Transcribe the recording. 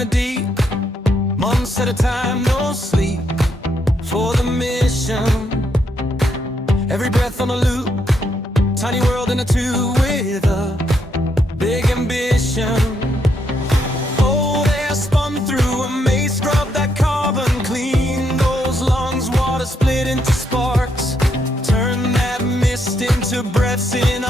in the deep, months at a time, no sleep for the mission. Every breath on a loop, tiny world in a tube with a big ambition. Oh, they're spun through a maze, scrub that carbon clean. Those lungs, water split into sparks, turn that mist into breaths in